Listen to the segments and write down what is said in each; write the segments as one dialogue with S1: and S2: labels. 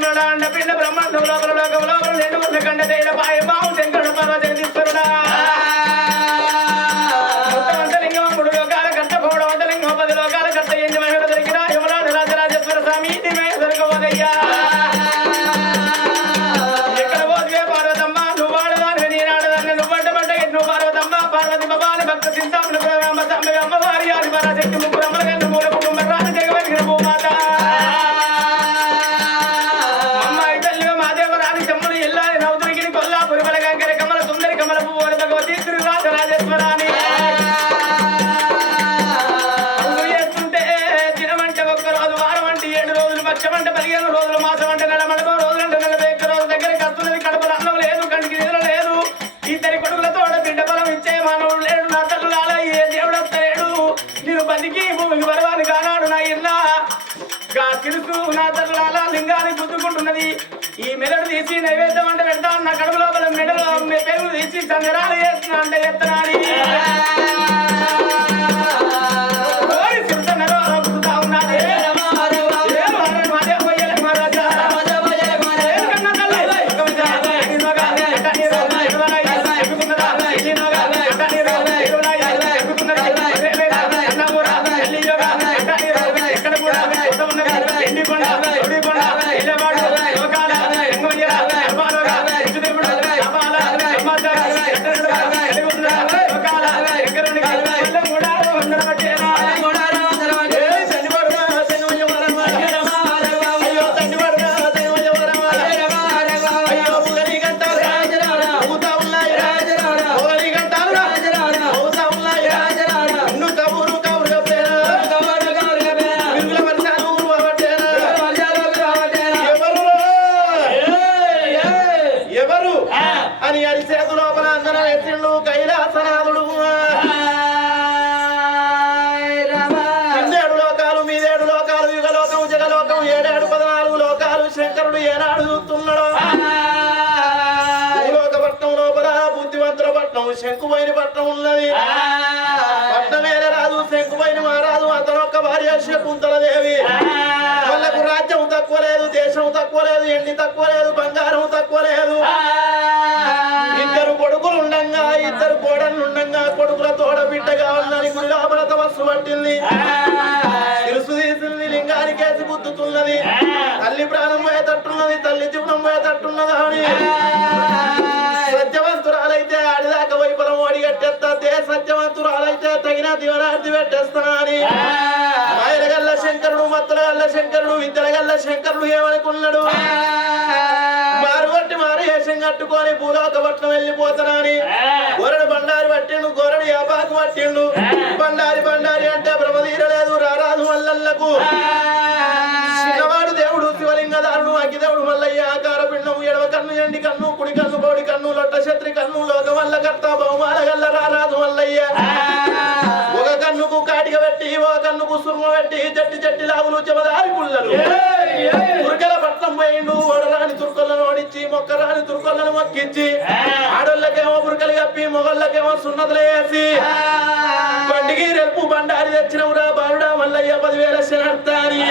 S1: మండల పిల్ల మమ్మల గచ్చెర మమ్మల అండ పిండ బ్రహ్మాండ లోకం రెండు కండ తేడ పాయ బావు శంకరుడు పర్వత పక్షం అంటే పదిహేను రోజులు మాసం అంటే నెల మండపం రోజులు అంటే నలభై ఒక్క రోజు దగ్గరికి వస్తున్నది కడపలు అన్నం లేదు కంటికి నిద్ర లేదు. ఇద్దరి కొడుకులతో బిడ్డ బలం ఇచ్చే మానవుడు లేడు నా తల్లు ఏ దేవుడు వస్తలేడు. నేను బతికి భూమికి బలవాని కానాడు నా ఇల్లా. గా తెలుసు నా తల్లాల లింగాన్ని గుద్దుకుంటున్నది ఈ మెదడు తీసి నైవేద్యం అంటే పెడతా నా కడుపు లోపల మెడలు పేగులు తీసి సంగరాలు చేస్తున్నా అంటే ఎత్తనాడి దేవి వాళ్ళకు రాజ్యం తక్కువ లేదు దేశం తక్కువ లేదు ఎండి తక్కువ లేదు బంగారం తక్కువ లేదు ఇద్దరు కొడుకులు ఉండంగా ఇద్దరు కోడళ్ళు ఉండంగా కొడుకుల తోడ బిడ్డగా ఉందని గురి లోపల తమస్సు పట్టింది తెలుసు తీసింది లింగానికి వేసి గుద్దుతున్నది. తల్లి ప్రాణం పోయేటట్టున్నది తల్లి జీవనం పోయేటట్టున్నది అని. సత్యవంతురాలైతే ఆడిదాకా వైపులం దే సత్యవంతురాలైతే తగిన దివనార్థి పెట్టేస్తానా అని మాయలగల్ల శంకరుడు మత్తులగల్ల శంకరుడు విద్యలగల్ల శంకరుడు ఏమనుకున్నాడు? మారుగట్టి మారు వేషం కట్టుకొని భూలోక పట్నం వెళ్ళిపోతానని. గొరడు బండారి పట్టిండు గొరడు యాపాకు పట్టిండు. బండారి బండారి అంటే బ్రహ్మదీరలేదు రారాజు మల్లలకు చిన్నవాడు దేవుడు శివలింగదారుడు అగ్గిదేవుడు మల్లయ్య ఆకార పిండం ఎడవ కన్ను ఎండి కన్ను కుడి కన్ను బోడి కన్ను లొట్ట కర్త బహుమాన గల్ల రారాజు మల్లయ్య. ఒక కన్నుకు కాటిక పెట్టి ఒక కన్నుకు సుర్మ పెట్టి జట్టి జట్టి లాగులు చెమదారి పుల్లలు. తుర్కల పట్నం పోయిండు ఓడరాని తుర్కొల్లను ఓడించి మొక్కరాని తుర్కొల్లను మొక్కించి ఆడోళ్ళకేమో బురకలు కప్పి మొగళ్ళకేమో సున్నతలు వేసి బండికి రెప్పు బండారి తెచ్చినవురా బాలుడా మల్లయ్య పదివేల శనార్థాని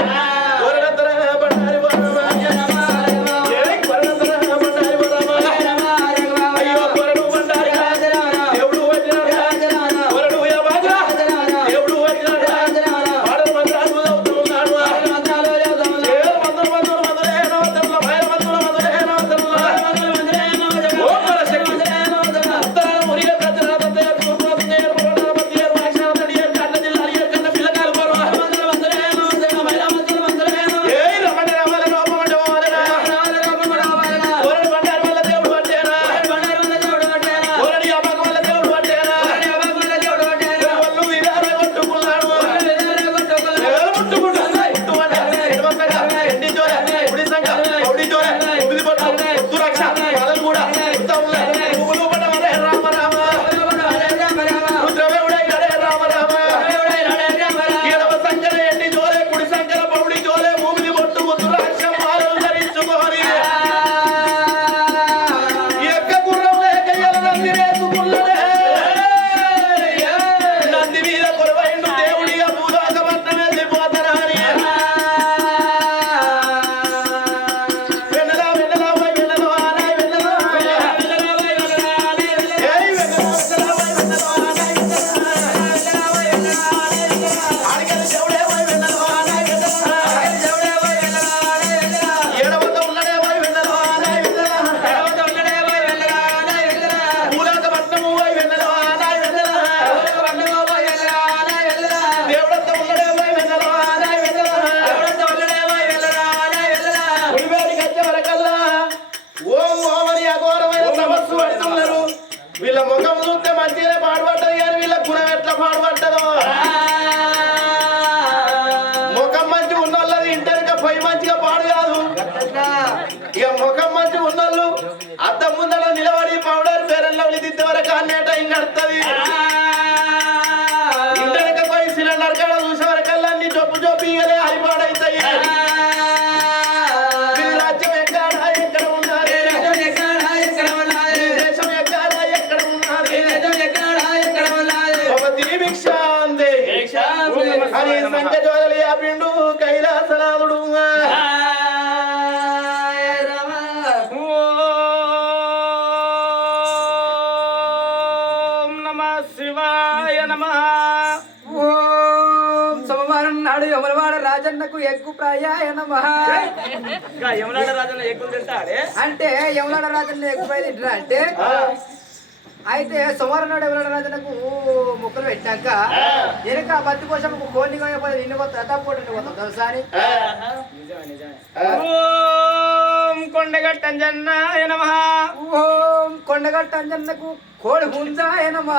S1: పోయి చూసే వరకల్లా అన్ని జబ్బు జబ్బు ఇగలే హరిపాడైతాయి.
S2: యమునాడ రాజన్న ఎక్కువ తింటాడే?
S3: అంటే యమలాడ రాజన్న ఎక్కువ తింటున్నా అంటే? అయితే సోమవారం నాడు రాజన్నకు ముక్కలు పెట్టాక వెనక బతి కోసం కోడిని కోయకపోతే నిన్ను కొత్త తెలుసా అని?
S2: ఓం కొండగట్టంజన్నాయ నమ.
S3: ఓం కొండగట్ట అంజన్నకు కోడి పుంజాయనమ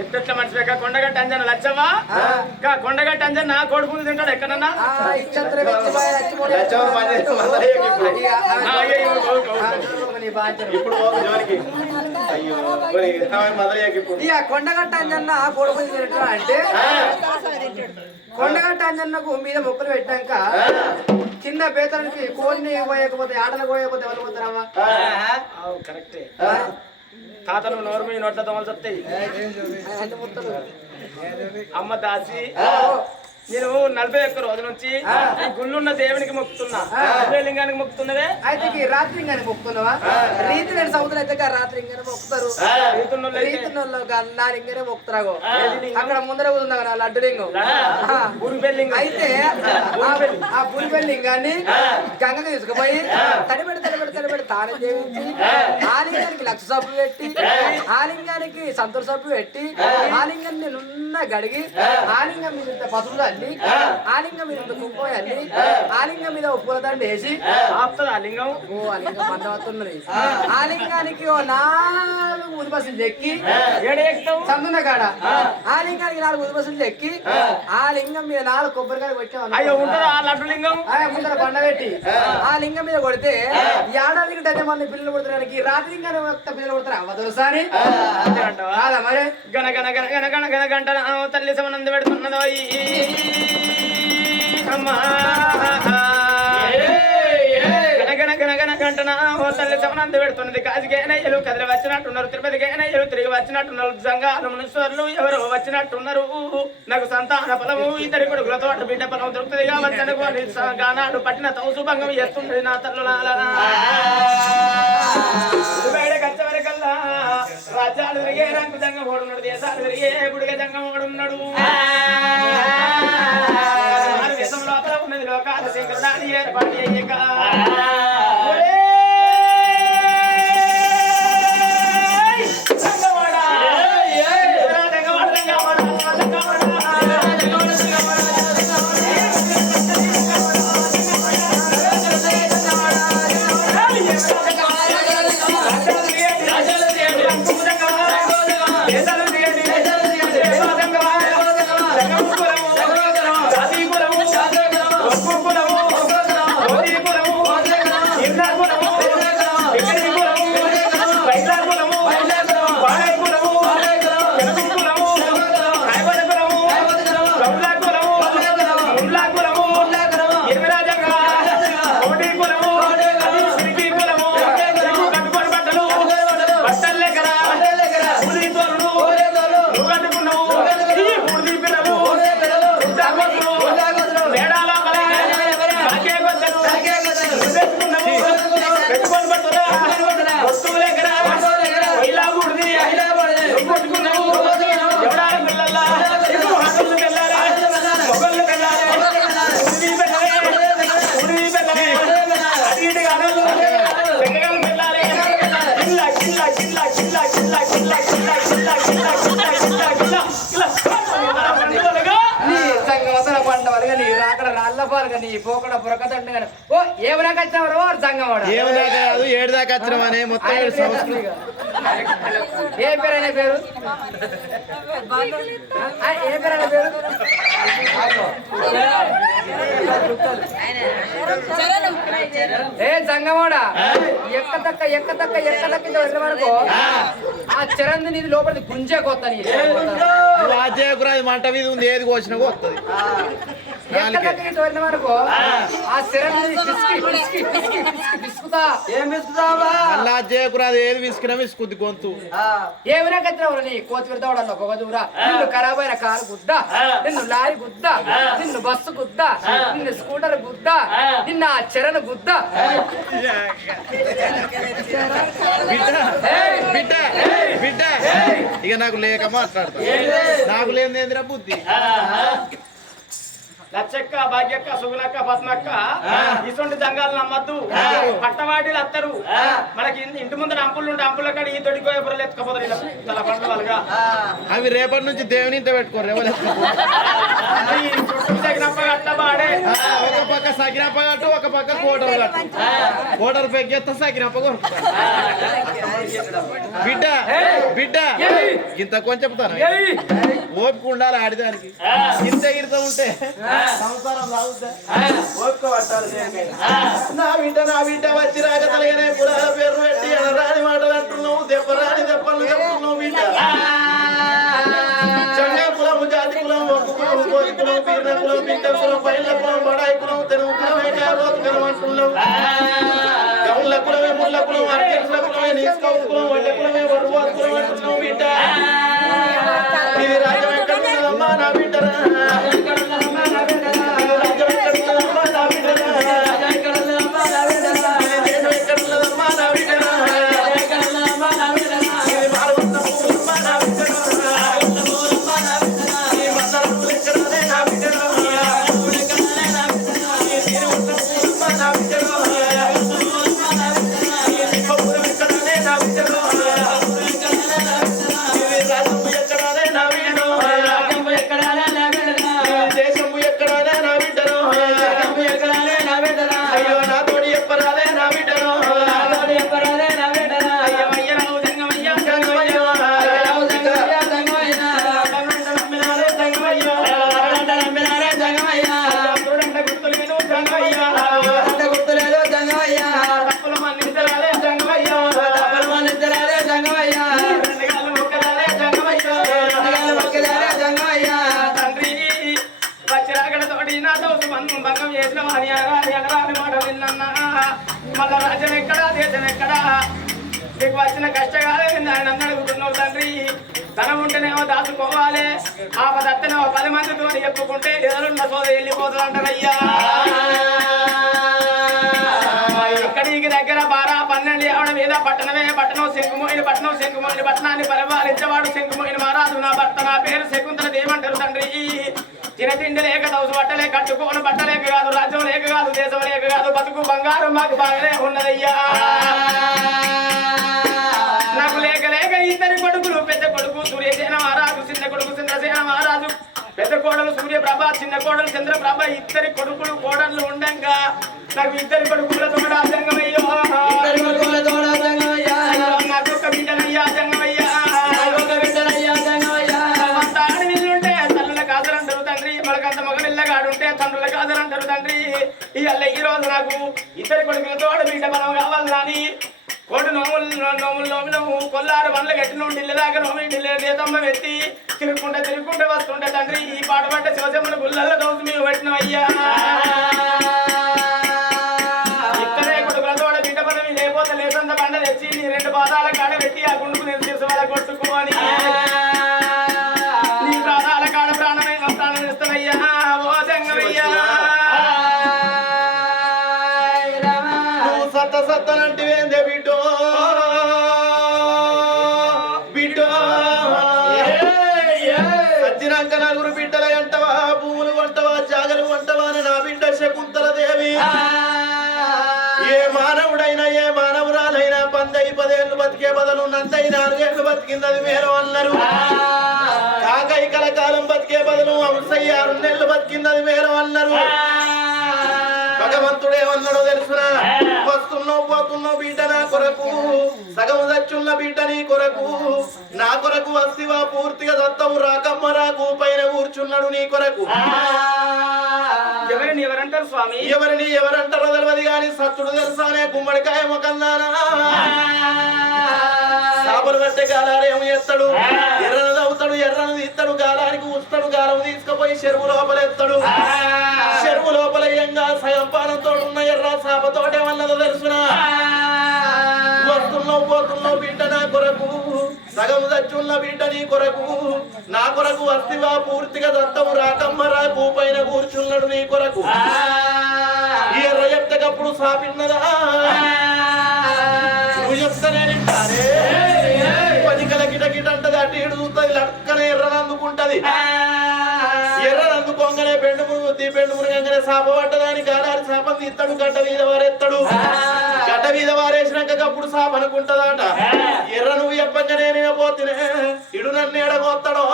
S2: ఎట్లా మర్చిపోయాక కొండగట్ట అంజన లచ్చవా కా కొండగట్ట అంజన నా కొడుకు తింటాడు ఎక్కడన్నా?
S3: కొండగట్ట అంజన్న కొడుకు తినట్టు అంటే? కొండగట్ట అంజన్నకు మీద మొక్కలు పెట్టాక చిన్న పేదలకి కోడిని పోయకపోతే ఆటలు పోయకపోతే ఎవరు పోతారమ్మా
S2: అవు, కరెక్టే. తాతను నోరు మీ నోట్ల
S3: అంటే మొత్తం
S2: అమ్మ దాసి. నేను నలభై ఒక్క రోజు నుంచి ఈ గుళ్ళున్న దేవునికి మొక్కుతున్నా. నలభై లింగానికి మొక్కుతున్నదే?
S3: అయితే రాత్రి మొక్కుతున్నావా? రీతి నేను సముద్రం అయితే రాత్రి మొక్కుతారు.
S2: రీతున్నోళ్ళు అయితే?
S3: రీతి నా లింగనే అక్కడ ముందర ఉంది కదా లడ్డు లింగం. అయితే ఆ- పులిపల్లి లింగాన్ని గంగకి తీసుకుపోయి తడిపెడి తడిపెడి తడిపెడి తానం చేయించి ఆ. లింగానికి లక్ష సబ్బు పెట్టి ఆ. లింగానికి సంతూర్ సబ్బు పెట్టి ఆ. లింగాన్ని నున్న గడిగి ఆ. లింగం మీద ఇంత పసుపు తల్లి ఆ. లింగం మీద ఇంత కుంకుమ అల్లి ఆ. లింగం మీద ఉప్పుల దండ వేసి
S2: ఆపుతుంది ఆ లింగం
S3: ఓ ఆ లింగం మందవతున్నది ఆ. లింగానికి ఓ నాలుగు ఉదిబస్సులు ఎక్కి సందున్న కాడ. ఆ. లింగానికి నాలుగు ఉదిబస్సులు ఎక్కి ఆ. లింగం మీద నాలుగు కొబ్బరికాయలు కొట్టాం
S2: ఉంటుందా ఆ లడ్డు లింగం?
S3: బండ పెట్టి? ఆ. లింగం మీద కొడితే ఏడాదికి డజన్ మంది పిల్లలు కొడుతున్నారు రాత్రి లింగాన్ని ఒక్క పిల్లలు కొడతారు అవ్వ తెలుసా అని
S2: అంతే అంటావా
S3: కాదా మరి
S2: గన గన గన గన గన గన గంట తల్లి సమనంద పెడుతున్నదో ఈ అమ్మా గంటన ఓ తల్లి పెడుతున్నది కాజికేనయ్యలు కదిలి వచ్చినట్టున్నారు. తిరుపతికేనయ్యలు తిరిగి వచ్చినట్టున్నారు. సంఘాలు మునుస్వర్లు ఎవరు వచ్చినట్టున్నారు? నాకు సంతాన ఫలము ఇద్దరి కొడుకులతో బిడ్డ ఫలం దొరుకుతుంది కావచ్చనుకోని గానాడు పట్టిన తౌసు భంగం చేస్తున్నది నా తల్లు బయట రాజ్యాలు తిరిగే రంగు జంగం ఓడున్నాడు. దేశాలు తిరిగే బుడిగ జంగం ఓడున్నాడు. దేశం లోపల ఉన్నది లోకాలు శంకరుడాని ఏర్పాటు అయ్యక
S3: Thanks. ఓ వాడు
S1: ఏమి దాకా కాదు ఏడు దాకా వచ్చినామనే మొత్తం.
S3: ఏ పేరు పేరు? ఏ పేరు ఆయన పేరు? ఏ సంగమోడా ఎక్క తక్క ఎక్క తక్క ఎక్క తక్క ఇంత వెళ్ళే వరకు? ఆ. చిరంది నీది లోపలిది గుంజే కొత్త నీది.
S1: మంట మీద ఉంది ఏది కోసినా వస్తుంది చేయకురాది ఏది విసుకున్నా విసుకుద్ది గొంతు.
S3: ఏమైనా కత్తిరావు నీ కోతి ఒక దూరా నిన్ను ఖరాబ్ అయిన కారు గుద్ద? నిన్ను లారీ గుద్ద? నిన్ను బస్సు గుద్ద? నిన్ను స్కూటర్ గుద్ద? నిన్న ఆ చరణ్ గుద్ద?
S1: బిడ్డ బిడ్డ బిడ్డ. ఇక నాకు లేక మాట్లాడతా నాకు లేనిదేంద్రా బుద్ధి?
S2: లచ్చక్క భాగ్యక్క సుగుణక్క పద్మక్క ఇటువంటి జంగాలు నమ్మద్దు పట్టవాటిలు అత్తరు. మనకి ఇంటి ముందు అంపులు ఉంటే అంపుల కాడ ఈ తొడికో ఎప్పుడు ఎత్తుకపోతారు ఇలా తల పండ్ల వాళ్ళగా
S1: అవి రేపటి నుంచి దేవుని ఇంట పెట్టుకోరు ఎవరు ఒక పక్క సకినప్ప కట్టు ఒక పక్క కోటరు కట్టు. కోటరు పెగ్గెత్త సకినప్ప కొరుకుతా బిడ్డ బిడ్డ ఇంత కొంచెం తన ఓపిక ఉండాలి ఆడిదానికి. ఇంత గిరిత ఉంటే సంసారం సాగుతా ఓపిక పట్టాలి. నా బిడ్డ నా బిడ్డ వచ్చి రాక తలగనే పురాల పేరు పెట్టి అనరాని మాటలు అంటున్నావు దెబ్బరాని దెబ్బలు చెప్తున్నావు బిడ్డ. చంగా కులం జాతి కులం ఒక్క కులం కోతి కులం పీర్ణ కులం బిడ్డ కులం పైల కులం బడాయి కులం తెలుగు కులమే కాదు కులం అంటున్నావు. గౌళ్ళ కులమే ముళ్ళ కులం అర్జెంట్ల కులమే నీస్కౌ కులం వడ్డ కులమే వరువాత కులం అంటున్నావు బిడ్డ. ఇది ఎక్కడ ఉన్నదమ్మా నా బిడ్డరా? ఉంటేనేమో దాచుకోవాలి ఆ పదత్తనేమో పది మందితో చెప్పుకుంటే ఎదురున్న వెళ్ళిపోదు అంటారయ్యా ఇక్కడికి దగ్గర బారా పన్నెండు ఆవిడ మీద పట్టణమే పట్టణం శంకుమోయిన పట్టణం శంకుమోయిన పట్టణాన్ని పరిపాలించేవాడు శంకుమోయిన మహారాజు. నా భర్త నా పేరు శకుంతల దేవంటారు తండ్రి. తినతిండి లేక దవసు బట్టలే కట్టుకోని బట్టలేక కాదు రాజ్యం లేక కాదు దేశం లేక కాదు బతుకు బంగారం మాకు బాగానే ఉన్నదయ్యా. ఇద్దరి కొడుకులు పెద్ద కొడుకు సూర్యసేన మహారాజు చిన్న కొడుకు చంద్రసేన మహారాజు పెద్ద కోడలు సూర్యప్రభ చిన్న కోడలు చంద్రప్రభ ఇద్దరి కొడుకులు కోడళ్ళు ఉండంగా. నాకు ఇద్దరి నాకు ఒక బిడ్డనయ్యా జంగమయ్యా తండ్రి మనకంత మగ పిల్లగాడుంటే తండ్రుల తండ్రి. ఈ అల్ల ఈ రోజు నాకు ఇద్దరి కొడుకులతో బిడ్డ బలం కావాలి అని కోటి నోములు నోములు నోమినము కొల్లారు బండ్ల గట్టి నుండి ఇల్లు దాకా నోమి నేతమ్మ ఎత్తి తిరుగుకుంటే తిరుగుకుంటే వస్తుంటే తండ్రి ఈ పాట పడ్డ శివశమ్మను గుళ్ళల్లో దోసి మేము పెట్టిన అయ్యా ఇద్దరే కొడుకులతో బిడ్డ బలం లేకపోతే లేదంత బండ తెచ్చి నీ రెండు పాదాల కాడ పెట్టి ఆ గుండుకు నేను తీసుకోవాలి కొట్టుకోవాలి బతికే బదులు నందై నాలుగేళ్ళు బతికిందది మేరం అన్నారు కాకై కలకాలం బతికే బదులు అంశయ్య ఆరు నెలలు బతికిందది మేరం అన్నారు భగవంతుడు ఏమన్నాడో తెలుసునా? వస్తున్నావు పోతున్నావు బిడ్డ నా కొరకు. సగం చచ్చున్న బిడ్డ నీ కొరకు. నా కొరకు వస్తివా పూర్తిగా దత్తవు రాకమ్మ రాకు పైన కూర్చున్నాడు నీ కొరకు.
S2: ఎవరిని ఎవరంటారు స్వామి?
S1: ఎవరిని ఎవరంటారో తెలియదు కానీ సత్తుడు తెలుసానే గుమ్మడికాయ మొకందానా చేపలు పట్టే గాలారేమో ఎత్తాడు ఎర్రను తవ్వుతాడు ఎర్రను తీస్తాడు గాలానికి ఉస్తాడు గాలం తీసుకుపోయి చెరువు లోపల ఎత్తాడు. చెరువు లోపల ఏంగా సగం పానంతో ఉన్న ఎర్ర సాపతోటే వన్నదో తెలుసునా? వస్తున్నావు పోతున్నావు బిడ్డ నా కొరకు సగం దచ్చున్న బిడ్డ నీ కొరకు నా కొరకు వస్తివా పూర్తిగా దత్తము రాకమ్మ రాకు పైన కూర్చున్నాడు నీ కొరకు. ఎర్ర చెప్తేటప్పుడు సాపిన్నదా? అందుకుంటది ఎర్రని అందుకోగానే బెండు మురుగుద్ది బెండు మురుగంగానే సాప పట్టదాని గాడారి సాపం తీస్తాడు గడ్డ మీద వారెత్తాడు. గడ్డ మీద వారేసినాక అప్పుడు సాప అనుకుంటదట. ఎర్ర నువ్వు చెప్పంగానే నేను పోతినే ఇడు నన్ను ఎడగొత్తాడో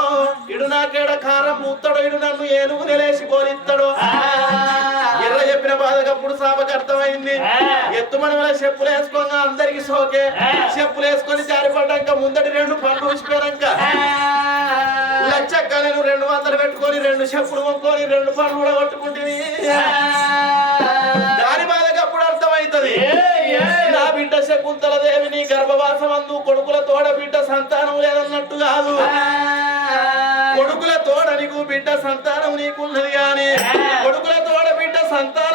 S1: ఇడు నాకేడ కారం పూస్తాడో ఇడు నన్ను ఏనుగు నిలేసి కోరిస్తాడో ఎర్ర చెప్పిన బాధకప్పుడు సాపకు అర్థమైంది. ఎత్తు మనమల చెప్పులు వేసుకోగా అందరికి సోకే. చెప్పులు వేసుకొని జారిపడ్డాక ముందటి రెండు పండ్లు ఊసిపోయాక లచ్చక్క నేను రెండు వందలు పెట్టుకొని రెండు చెప్పులు కొనుక్కొని రెండు పండ్లు కూడా కొట్టుకుంటుంది దాని బాధకప్పుడు అర్థమైతది. నా బిడ్డ శకుంతల దేవి నీ గర్భవాసం అందు కొడుకుల తోడ బిడ్డ సంతానం లేదన్నట్టు కాదు. కొడుకుల తోడ నీకు బిడ్డ సంతానం నీకున్నది గాని కొడుకుల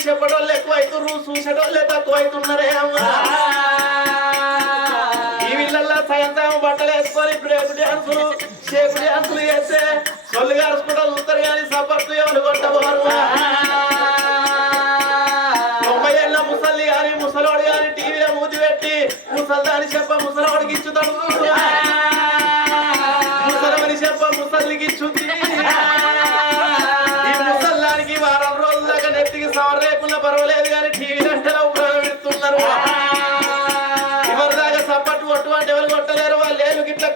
S1: ఎక్కువ అవుతున్నాయి చెప్పటోళ్ళు ఎక్కువ అవుతున్నారు చూసేటోళ్ళే తక్కువ అవుతున్నారే అమ్మా? ఈ వీళ్ళల్లో సాయంత్రం బట్టలు వేసుకొని బ్రేక్ డ్యాన్సులు షేప్ డ్యాన్సులు చేస్తే సొల్లు గారుసుకుంటా చూస్తారు కానీ సప్పట్టు ఎవరు?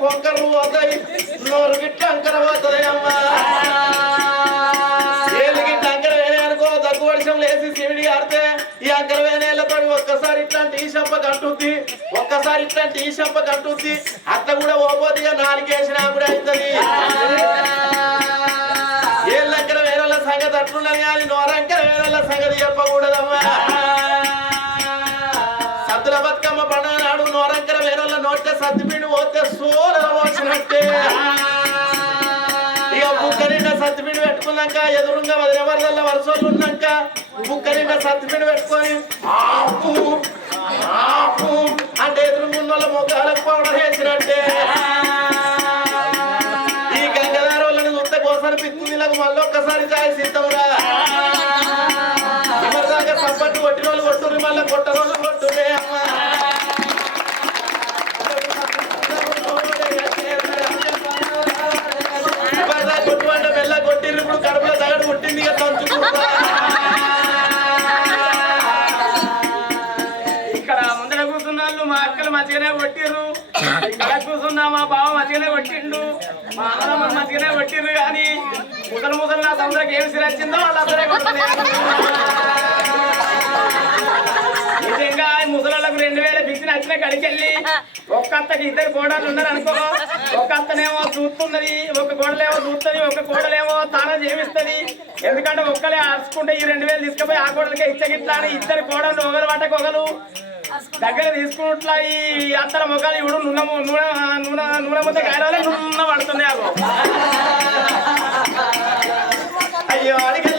S1: కొంకర్లు పోతాయి. నోరు గిట్ల అంకర పోతుంది అమ్మా. ఏళ్ళు గిట్ల అంకర వేనే అనుకో దగ్గు వర్షం లేసి శివుడి ఆడితే ఈ అంకర వేనేళ్ళతో ఒక్కసారి ఇట్లాంటి ఈ చెంప కంటుంది ఒక్కసారి ఇట్లాంటి ఈ చెంప కంటుంది అత్త కూడా పోపోతే నాలుగేసినా కూడా అవుతుంది. ఏళ్ళంకర వేరేళ్ళ సంగతి అట్లున్నది కానీ నోరంకర వేరేళ్ళ సంగతి చెప్పకూడదమ్మా. సోల ఇక బుక్క నిండా సత్తిపిండి పెట్టుకున్నాక ఎదురుగా వదిన వరుసలు ఉన్నాక బుక్క నిండా సత్తిపిండి పెట్టుకొని ఆపు ఆపు అంటే ఎదురుగున్న వాళ్ళ ముఖాలకు పౌడర్ వేసినట్టే. ఈ గంగదార వాళ్ళని చూస్తే కోసారి పిత్తుంది నాకు మళ్ళీ ఒక్కసారి చాయ్ సిద్ధంరా ఎవరిదాకా కొట్టిన వాళ్ళు కొట్టుర్రి మళ్ళీ కొట్ట రోజు అమ్మా. తగడు తంచుకుంటా
S2: ఇక్కడ ముందర కూర్చున్న వాళ్ళు మా అక్కలు మంచిగానే కొట్టిర్రు. ఇక్కడ కూర్చున్నా మా బావ మంచిగానే కొట్టిండు. మా అన్నమ్మ మంచిగానే కొట్టిర్రు కానీ ముసలు ముసలు నా సముద్రకి ఏం సిరచ్చిందో వాళ్ళు అసలే నిజంగా ముసలాళ్ళకు రెండు వేల బిక్సి నచ్చిన కడికెళ్ళి ఒక్క అత్తకి ఇద్దరు కోడలు ఉన్నారు అనుకో ఒక అత్తనేమో చూస్తున్నది ఒక కోడలేమో చూస్తుంది ఒక కోడలేమో తానం చేపిస్తుంది. ఎందుకంటే ఒక్కలే అరుచుకుంటే ఈ రెండు వేలు తీసుకుపోయి ఆ కోడలకే ఇచ్చగిట్లా అని ఇద్దరు కోడలు ఒకరు పట్టకు ఒకరు దగ్గర తీసుకుంట్లా ఈ అత్తల మొక్కలు ఇప్పుడు నూనె నూనె నూనె నూనె ముద్ద కాయరాలే నూనె పడుతుంది అగో.
S1: అయ్యో
S2: అడిగి